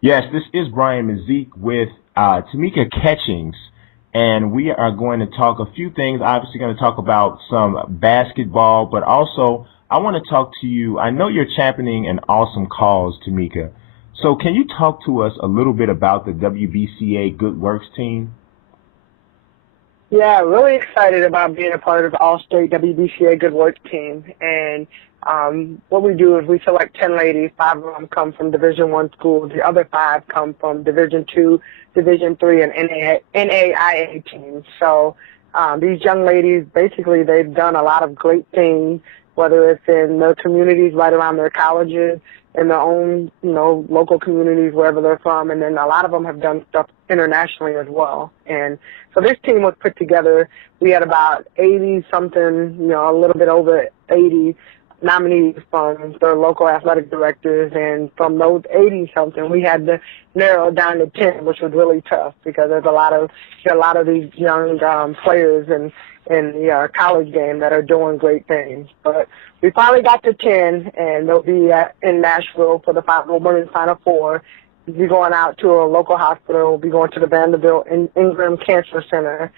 Yes, this is Brian Mazik with Tamika Catchings, and we are going to talk a few things. Obviously, going to talk about some basketball, but also I want to talk to you. I know you're championing an awesome cause, Tamika. So, can you talk to us a little bit about the WBCA Good Works team? Yeah, really excited about being a part of the All-State WBCA Good Work team. And what we do is we select 10 ladies. 5 of them come from Division One schools. The other 5 come from Division Two, Division Three, and NAIA teams. So these young ladies, basically, they've done a lot of great things, whether it's in their communities right around their colleges, in their own, local communities, wherever they're from, and then a lot of them have done stuff internationally as well. And so this team was put together. We had about 80 something, a little bit over 80 nominees from their local athletic directors, and from those 80 something, we had to narrow it down to 10, which was really tough because there's a lot of these young players in the college game that are doing great things. But we finally got to 10, and they'll be in Nashville for the women's Final Four. We'll be going out to a local hospital. We'll be going to the Vanderbilt Ingram Cancer Center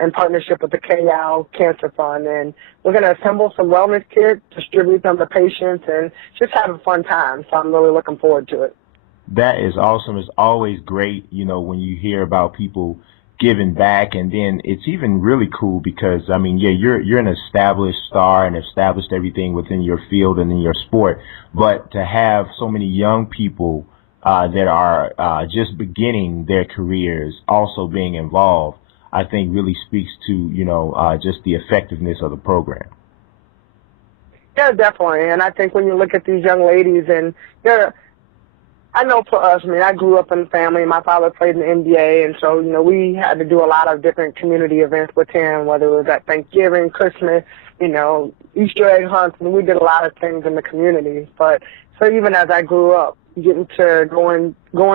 in partnership with the KL Cancer Fund. And we're going to assemble some wellness kits, distribute them to patients, and just have a fun time. So I'm really looking forward to it. That is awesome. It's always great, when you hear about people giving back, and then it's even really cool because I mean, yeah, you're an established star and established everything within your field and in your sport, but to have so many young people that are just beginning their careers also being involved, I think really speaks to just the effectiveness of the program. Yeah, definitely. And I think when you look at these young ladies, and they're I know for us, I mean, I grew up in a family. My father played in the NBA, and so, we had to do a lot of different community events with him, whether it was at Thanksgiving, Christmas, Easter egg hunts, and we did a lot of things in the community. But so even as I grew up, getting to going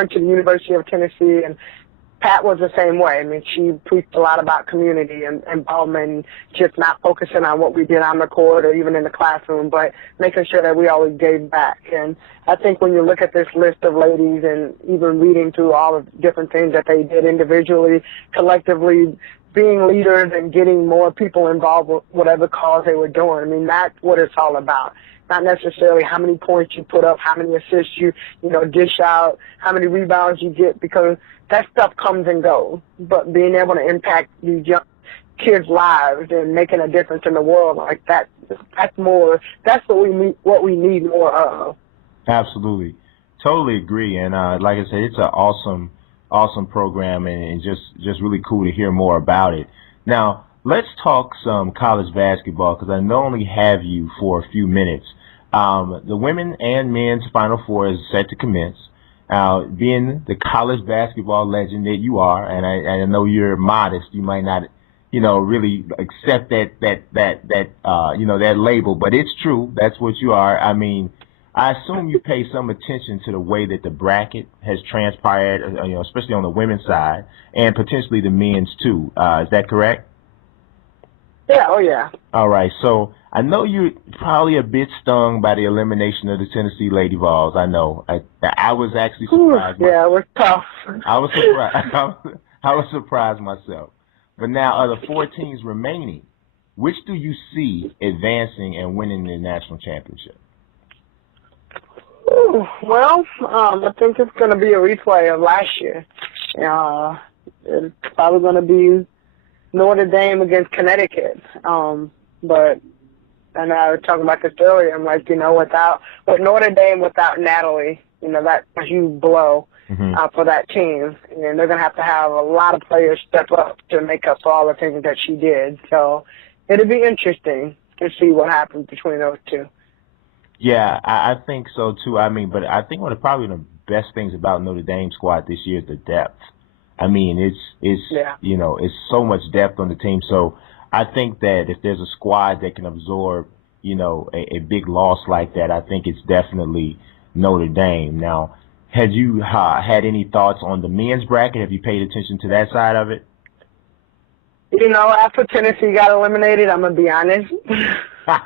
to the University of Tennessee, and Pat was the same way. I mean, she preached a lot about community and involvement, just not focusing on what we did on the court or even in the classroom, but making sure that we always gave back. And I think when you look at this list of ladies and even reading through all the different things that they did individually, collectively, being leaders and getting more people involved with whatever cause they were doing, I mean, that's what it's all about. Not necessarily how many points you put up, how many assists you dish out, how many rebounds you get, because that stuff comes and goes. But being able to impact these young kids' lives and making a difference in the world like that, that's what we need more of. Absolutely, totally agree. And like I said, it's an awesome program, and just really cool to hear more about it. Now, let's talk some college basketball because I not only have you for a few minutes. The women and men's Final Four is set to commence. Being the college basketball legend that you are, and I know you're modest, you might not, really accept that label, but it's true. That's what you are. I mean, I assume you pay some attention to the way that the bracket has transpired, especially on the women's side, and potentially the men's too. Is that correct? Yeah, oh yeah. All right, so I know you're probably a bit stung by the elimination of the Tennessee Lady Vols. I know. I was actually surprised. Yeah, it was tough. I was surprised. I was surprised myself. But now, of the 4 teams remaining, which do you see advancing and winning the national championship? Well, I think it's going to be a replay of last year. It's probably going to be Notre Dame against Connecticut. But and I was talking about this earlier. I'm like, with Notre Dame without Natalie, that's a huge blow for that team. And they're going to have a lot of players step up to make up for all the things that she did. So it'll be interesting to see what happens between those two. Yeah, I think so too. I mean, but I think one of probably the best things about Notre Dame squad this year is the depth. I mean, it's it's so much depth on the team. So I think that if there's a squad that can absorb, a big loss like that, I think it's definitely Notre Dame. Now, had you had any thoughts on the men's bracket? Have you paid attention to that side of it? After Tennessee got eliminated, I'm gonna be honest, but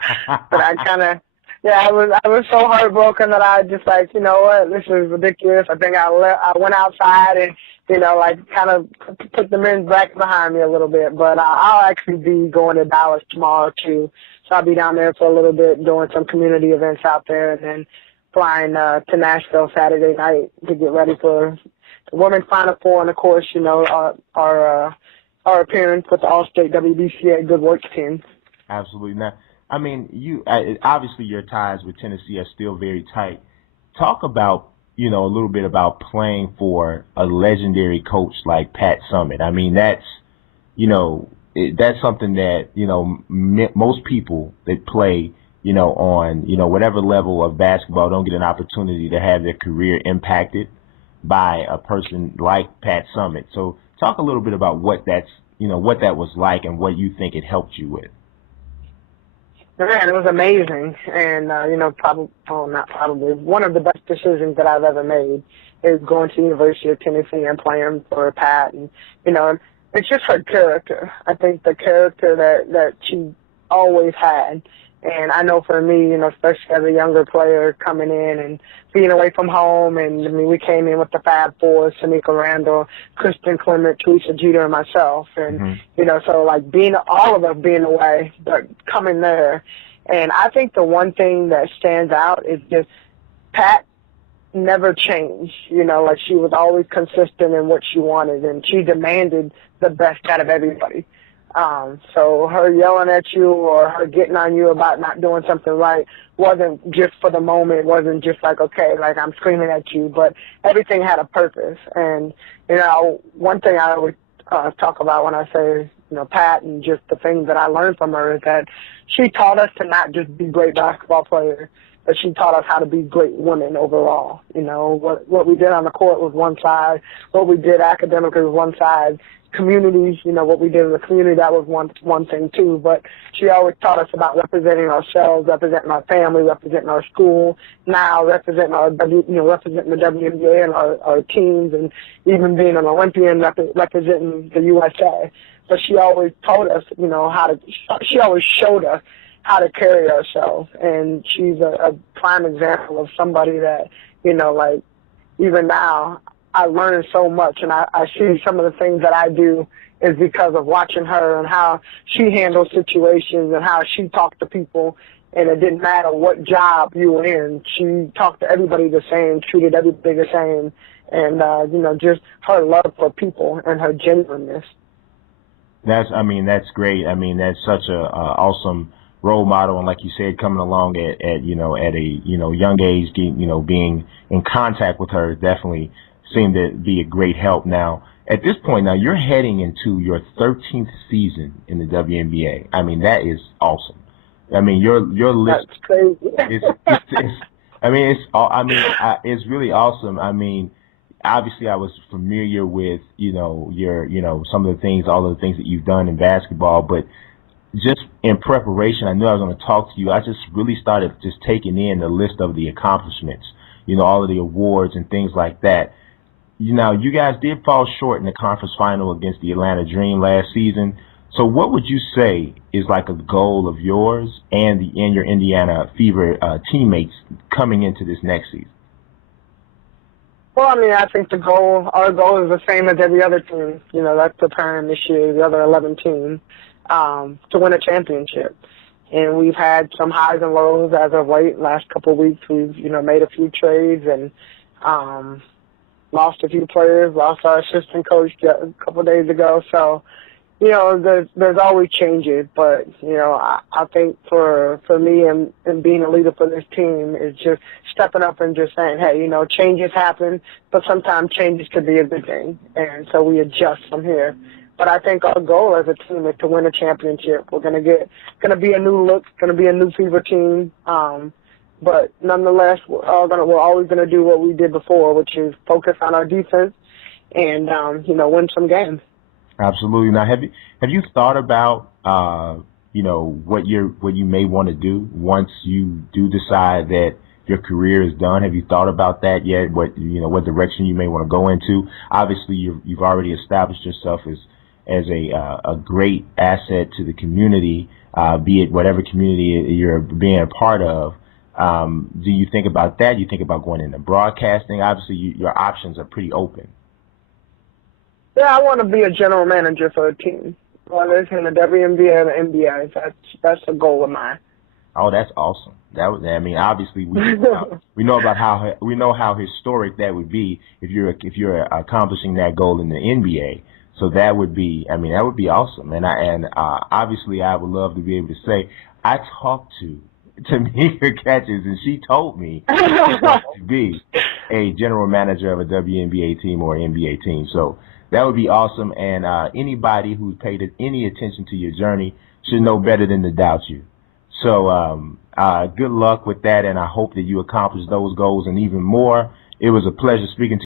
I kind of Yeah, I was so heartbroken that I just like, you know what, this is ridiculous. I think I went outside and, you know, like kind of put the men's back behind me a little bit. But I'll actually be going to Dallas tomorrow too, so I'll be down there for a little bit doing some community events out there, and then flying to Nashville Saturday night to get ready for the women's Final Four, and of course, you know, our appearance with the All-State WBCA Good Works team. Absolutely. Now, I mean, obviously your ties with Tennessee are still very tight. Talk about, a little bit about playing for a legendary coach like Pat Summitt. I mean, that's something that, most people that play, on, whatever level of basketball don't get an opportunity to have their career impacted by a person like Pat Summitt. So talk a little bit about what what that was like and what you think it helped you with. Man, it was amazing, and not probably, one of the best decisions that I've ever made is going to the University of Tennessee and playing for Pat, and it's just her character. I think the character that she always had, and I know for me, especially as a younger player coming in and being away from home, and I mean we came in with the Fab Four: Tamika Randall, Kristen Clement, Teresa Jeter, and myself, and so like all of us being away, but coming there, and I think the one thing that stands out is just Pat never changed. Like she was always consistent in what she wanted, and she demanded the best out of everybody. So her yelling at you or her getting on you about not doing something right wasn't just for the moment. It wasn't just like, okay, like I'm screaming at you, but everything had a purpose. And, one thing I always talk about when I say, Pat, and just the things that I learned from her is that she taught us to not just be great basketball players, but she taught us how to be great women overall. What we did on the court was one side, what we did academically was one side. Communities, what we did in the community, that was one thing too. But she always taught us about representing ourselves, representing our family, representing our school, now representing representing the WNBA and our teams, and even being an Olympian representing the USA. But she always told us, she always showed us how to carry ourselves, and she's a prime example of somebody that, like even now, I learned so much, and I see some of the things that I do is because of watching her and how she handles situations and how she talked to people, and it didn't matter what job you were in. She talked to everybody the same, treated everybody the same, and, just her love for people and her genuineness. That's great. I mean, that's such a awesome role model, and like you said, coming along at a young age, being in contact with her definitely seemed to be a great help. Now, at this point, you're heading into your 13th season in the WNBA. I mean, that is awesome. I mean, your list. That's crazy. It's really awesome. I mean, obviously, I was familiar with your some of the things, all of the things that you've done in basketball, but just in preparation, I knew I was going to talk to you. I just really started just taking in the list of the accomplishments, all of the awards and things like that. You guys did fall short in the conference final against the Atlanta Dream last season. So what would you say is like a goal of yours and your Indiana Fever teammates coming into this next season? Well, I mean, I think our goal is the same as every other team. That's preparing this year, the other 11 teams, to win a championship. And we've had some highs and lows as of late. Last couple of weeks, we've, made a few trades and lost a few players, lost our assistant coach a couple of days ago. So, there's always changes. But, I think for me and being a leader for this team is just stepping up and just saying, hey, changes happen, but sometimes changes could be a good thing. And so we adjust from here. But I think our goal as a team is to win a championship. We're going to be a new look, going to be a new Fever team. But nonetheless, we're always going to do what we did before, which is focus on our defense and, win some games. Absolutely. Now, have you thought about, what you may want to do once you do decide that your career is done? Have you thought about that yet? What direction you may want to go into? Obviously, you've already established yourself as a great asset to the community, be it whatever community you're being a part of. Do you think about that? You think about going into broadcasting? Obviously, your options are pretty open. Yeah, I want to be a general manager for a team, whether it's in the WNBA or the NBA. That's a goal of mine. Oh, that's awesome. I mean, obviously we know how historic that would be if you're accomplishing that goal in the NBA. So that would be, I mean, that would be awesome. And obviously I would love to be able to say I talked to Tamika Catchings and she told me to be a general manager of a WNBA team or NBA team. So that would be awesome. And anybody who's paid any attention to your journey should know better than to doubt you. So good luck with that, and I hope that you accomplish those goals and even more. It was a pleasure speaking to you.